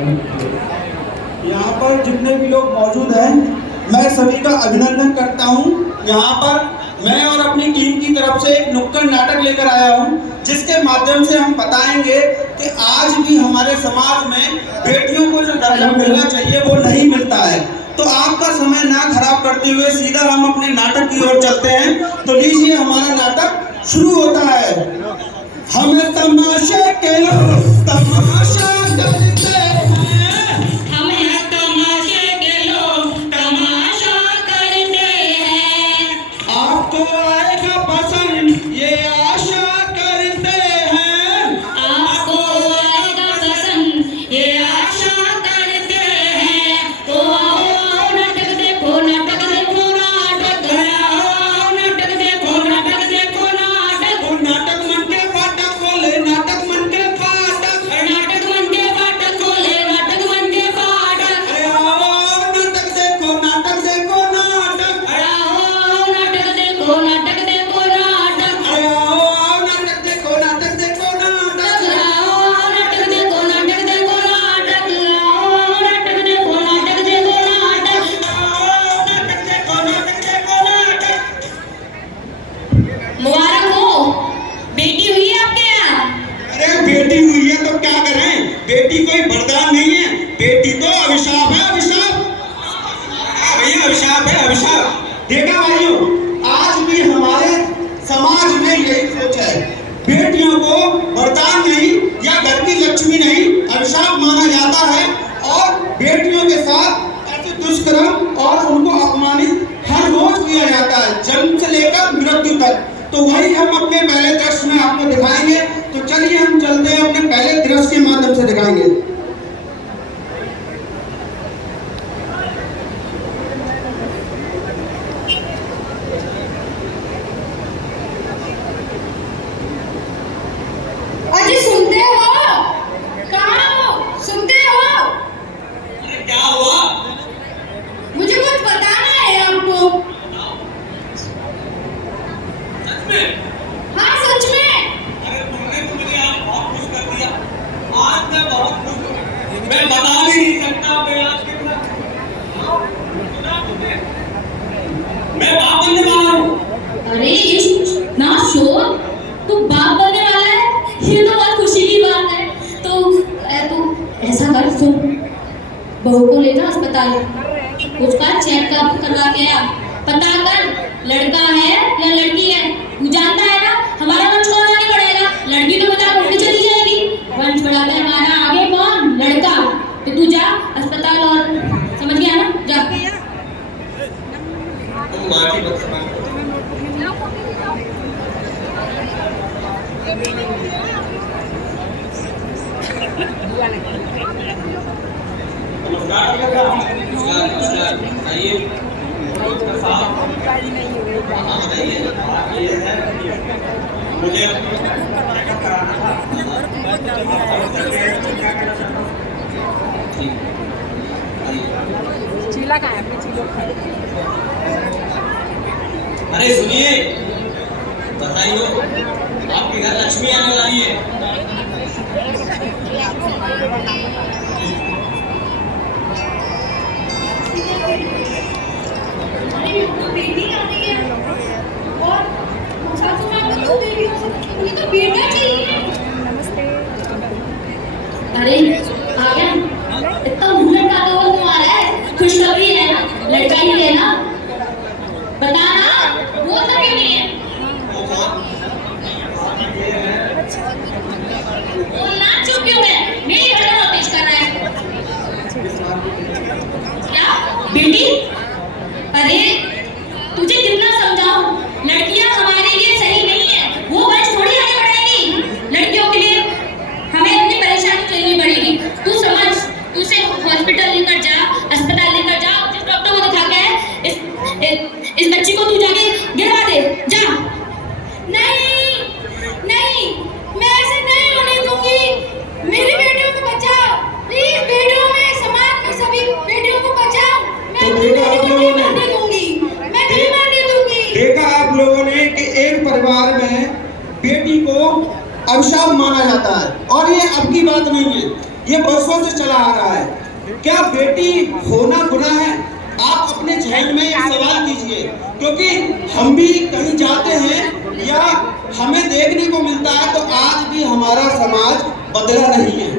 यहाँ पर जितने भी लोग मौजूद हैं, मैं सभी का अभिनंदन करता हूँ। यहाँ पर मैं और अपनी टीम की तरफ से एक नुक्कड़ नाटक लेकर आया हूँ, जिसके माध्यम से हम बताएंगे कि आज भी हमारे समाज में बेटियों को जो दर्जा मिलना चाहिए वो नहीं मिलता है। तो आपका समय ना खराब करते हुए सीधा हम अपने नाटक की ओर चलते हैं। तो लीजिए, हमारा नाटक शुरू होता है। हमें तमाशे के लोग तमाशा करते हैं, हमें तमाशे के लोग तमाशा करते हैं। आपको आएगा पसंद ये आशा करते हैं, आपको आएगा पसंद ये आशा करते हैं। तो आओ नाटक देखो, नाटक देखो, नाटक आओ नाटक देखो, नाटक देखो, नाटक नाटक मन के फाटक खोले, नाटक मन के फाटक, नाटक मन के फाटक खोले, नाटक मन के फाटक आओ नाटक देखो, नाटक देखो, नाटक आओ नाटक देखो, नाटक देखो, नाटक आओ नाटक देखो, नाटक देखो, नाटक आओ नाटक देखो, नाटक देखो, नाटक आओ नाटक देखो, नाटक देखो, नाटक नाटक देखो, नाटक देखो, नाटक। मुबारक हो, बेटी हुई है आपके यहाँ। अरे बेटी हुई है तो क्या करें, बेटी कोई वरदान नहीं है, बेटी तो अभिशाप है, अभिशाप। भैया अभिशाप है, अभिशाप। देखा भाइयों, आज भी हमारे समाज में यही सोच है, बेटियों को वरदान नहीं या घर की लक्ष्मी नहीं, अभिशाप माना जाता है। और बेटियों के साथ ऐसे दुष्कर्म और उनको अपमानित हर रोज किया जाता है, जन्म से लेकर मृत्यु तक। तो वही हम अपने पहले दृश्य में आपको दिखाएंगे। तो चलिए हम चलते हैं, अपने पहले दृश्य के माध्यम से दिखाएंगे। अजी सुनते हो? कहाँ हो? सुनते हो? क्या हुआ? मुझे कुछ बताना है आपको। सच में? हाँ सच में। अरे तुमने तो मुझे आज बहुत खुश कर दिया। आज मैं बहुत खुश हूँ। मैं बता भी नहीं सकता मैं आज कितना सुना तुमने? मैं बाप बनने वाला हूँ। अरे इतना शोर, तू बाप बनने वाला है, ये तो बहुत खुशी की बात है। तो ऐसा कर, सुन, बहू को ले जा अस्पताल, उसका चेकअप करवा के आ, पता कर लड़का है या लड़की है। तू जानता है ना हमारा वंश कौन आगे बढ़ेगा, लड़की तो बता उल्टी चली जाएगी, वंश बढ़ाता है हमारा आगे कौन, लड़का। तो तू जा अस्पताल, और समझ गया ना, जा। तुम माँ की बात समझ। नमस्कार नमस्कार, आइए। ये है मुझे चीला कहाँ है? अपने चीलों का। अरे सुनिए, बधाई हो, आपके घर लक्ष्मी आने वाली है। अरे तो बेटी आ रही है, और सासू माँ को तो बेटी हो सकती, मुझे तो बेटा चाहिए। नमस्ते। अरे आ गया, इतना मुंह का तो क्यों आ रहा है? खुशखबरी है ना, लड़का ही है ना, बता ना, वो तो क्यों नहीं है? वो नाच चुप क्यों है? मेरी घर में पेश कर रहा है क्या बेटी? अरे तुझे कितना समझाऊं, लड़कियां हमारे लिए सही नहीं है, वो वंश थोड़ी आगे बढ़ेगी। लड़कियों के लिए हमें अपनी परेशानी झेलनी पड़ेगी। तू समझ, तू उसे हॉस्पिटल लेकर जा, अस्पताल लेकर जा, जिस डॉक्टर को दिखा के इस बच्ची को तू जाके गिरवा दे, जा। नहीं नहीं, मैं ऐसे नहीं होने दूंगी, मेरी बेटियों को बचाओ प्लीज, बेटियों में, समाज में सभी बेटियों को बचाओ। मैं अपनी बेटी को नहीं मरने दूंगी, मैं नहीं मरने दूंगी। देखा आप लोगों ने कि एक परिवार में बेटी को अभिशाप माना जाता है, और ये अब की बात नहीं है। ये बरसों से चला आ रहा है। क्या बेटी होना गुनाह है? आप अपने जहन में एक सवाल कीजिए, क्योंकि हम भी कहीं जाते हैं या हमें देखने को मिलता है तो आज भी हमारा समाज बदला नहीं है।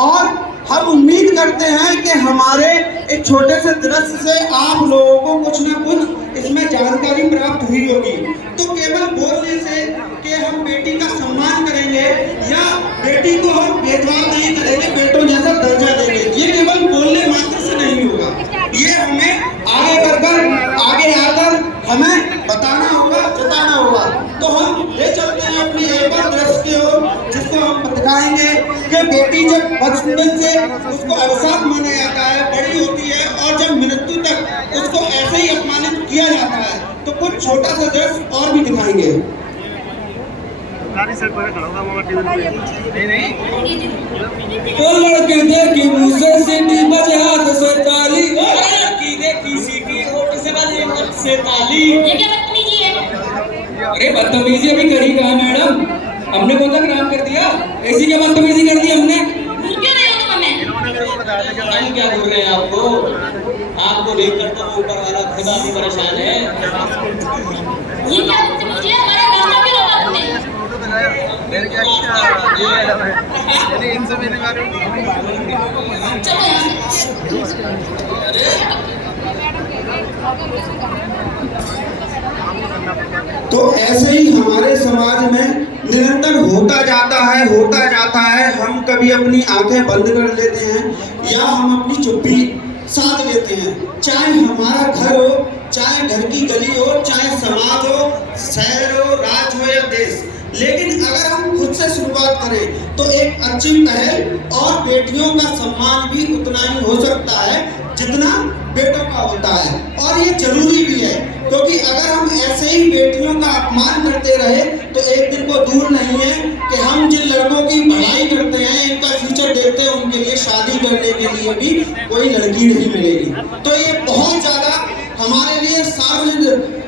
और हम उम्मीद करते हैं कि हमारे एक छोटे से दृश्य से आप लोगों को कुछ ना कुछ इसमें जानकारी प्राप्त हुई होगी। तो केवल बोलने से कि हम बेटी का सम्मान करेंगे या बेटी को हम भेदभाव नहीं करेंगे, बेटों जैसा दर्जा देंगे, ये केवल बोलने मात्र से नहीं होगा। ये हमें आगे आकर हमें बताना होगा, जताना होगा। तो हम ले चलते हैं अपनी एक बार दृश्य की ओर, जिसको हम दिखाएंगे कि बेटी जब बचपन से उसको अवसाद माना जाता है, बड़ी होती है और जब मृत्यु तक उसको ऐसे ही अपमानित किया जाता है, तो कुछ छोटा सा दृश्य और भी दिखाएंगे। ओ लड़के देखी मुँह से सीटी बजे हाथ से ताली, ओ लड़की देखी सीटी होठ से बजे हाथ से ताली। ये क्या बदतमीजी है? अरे बदतमीजी अभी करी कहा मैडम, हमने कौन सा काम कर दिया? ऐसी क्या बदतमीजी कर दी हमने? भूल क्यों रहे हो तुम हमें? हम क्या बोल रहे हैं आपको? आपको देखकर तो ऊपर वाला खुदा भी परेशान है। ये क्या बदतमीजी है? हमारा रास्ता क्यों रोका तुमने? चलो यहाँ से। तो ऐसे ही हमारे समाज में निरंतर होता जाता है। हम कभी अपनी आंखें बंद कर लेते हैं या हम अपनी चुप्पी साध लेते हैं। चाहे हमारा घर हो, चाहे घर की गली हो, चाहे समाज हो, शहर हो, राज्य हो या देश, लेकिन अगर हम खुद से शुरुआत करें तो एक अच्छी पहल और बेटियों का सम्मान भी उतना ही हो सकता है जितना बेटों का होता है। और ये जरूरी भी है, क्योंकि अगर हम ऐसे ही बेटियों का अपमान करते रहे तो एक दिन को दूर नहीं है कि हम जिन लड़कों की पढ़ाई करते हैं, इनका फ्यूचर देखते हैं, उनके लिए शादी करने के लिए भी कोई लड़की नहीं मिलेगी। तो ये बहुत ज्यादा हमारे लिए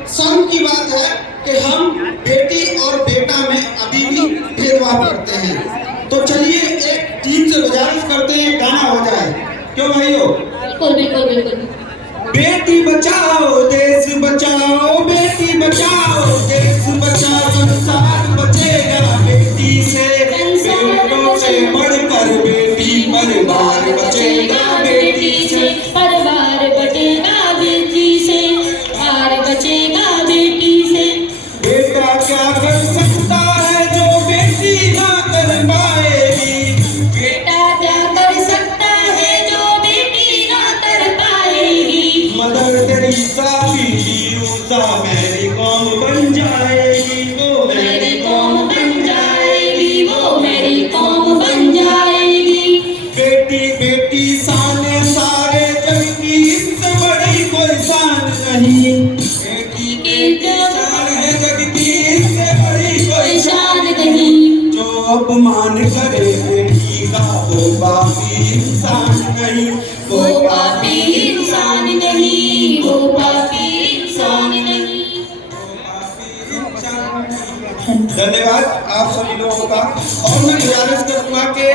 शर्म की बात है कि हम बेटी और बेटा में अभी भी भेदभाव करते हैं। तो चलिए एक टीम से गुजारिश करते हैं, गाना हो जाए। क्यों भाइयों? बिल्कुल बिल्कुल बिल्कुल। बेटी बचाओ देश बचाओ, बेटी बचाओ देश बचाओ, संसार बचेगा बेटी से, बेटों से बढ़कर बेटी, परिवार बचेगा बेटी से, परिवार बचेगा बेटी से, भार बचेगा बेटी से। बेटा क्या कर सकता है जो बेटी ना कर पाएगी, बेटा क्या कर सकता है जो बेटी ना कर पाएगी। मदर तेरेसा पीटी ऊषा मेरी कौम बन जाएगी, वो मेरी कौम बन जाएगी, वो मेरी कौम बन जाएगी। बेटी बेटी शान सारे जग की, इससे बड़ी कोई शान नहीं। बेटी बेटी शान है जग की, इससे बड़ी कोई शान नहीं। जो अपमान करे बेटी का वो पापी इंसान नहीं, वो पापी इंसान नहीं, वो पापी इंसान नहीं। धन्यवाद आप सभी लोगों का। और मैं गुजारिश करूँगा कि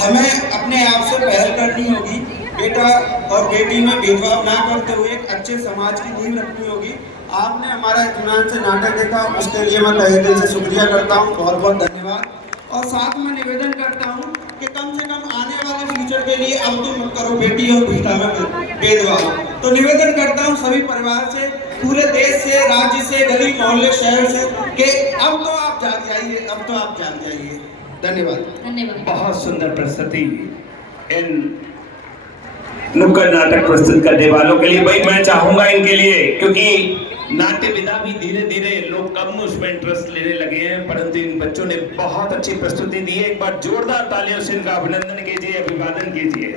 हमें अपने आप से पहल करनी होगी, बेटा और बेटी में भेदभाव ना करते हुए एक अच्छे समाज की नींव रखनी होगी। आपने हमारा इत्मीनान से नाटक देखा, उसके लिए मैं तहे दिल से शुक्रिया करता हूँ, बहुत बहुत धन्यवाद। और साथ में निवेदन करता हूँ कि कम से कम आने वाले फ्यूचर के लिए अब तो मत करो बेटी और बेटा में भेदभाव। तो निवेदन करता हूँ सभी परिवार से, पूरे देश से, राज्य से, गली मोहल्ले शहर से कि अब तो आप जाग जाइए, अब तो आप जाग जाइए। धन्यवाद। धन्यवाद। बहुत सुंदर प्रस्तुति इन नुक्कड़ नाटक प्रस्तुत करने वालों के लिए। भाई मैं चाहूंगा इनके लिए, क्योंकि नाट्य विधा भी धीरे धीरे लोग कम उसमें इंटरेस्ट लेने लगे हैं, परंतु इन बच्चों ने बहुत अच्छी प्रस्तुति दी है। एक बार जोरदार तालियों से इनका अभिनंदन कीजिए, अभिवादन कीजिए।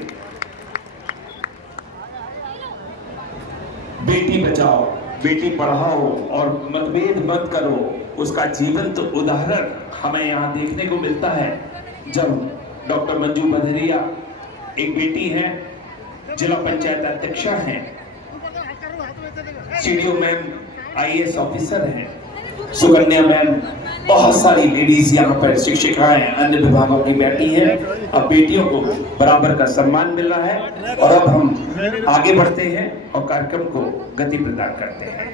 बेटी बचाओ, बेटी पढ़ाओ और मतभेद मत करो, उसका जीवंत उदाहरण हमें यहाँ देखने को मिलता है। जब डॉक्टर मंजू बधेरिया एक बेटी है, जिला पंचायत अध्यक्षा हैं, सीडीओ मैम IAS ऑफिसर हैं, सुकन्या मैम बहुत सारी लेडीज यहाँ पर शिक्षिकाएं अन्य विभागों की बैठी हैं। अब बेटियों को बराबर का सम्मान मिल रहा है और अब हम आगे बढ़ते हैं और कार्यक्रम को गति प्रदान करते हैं।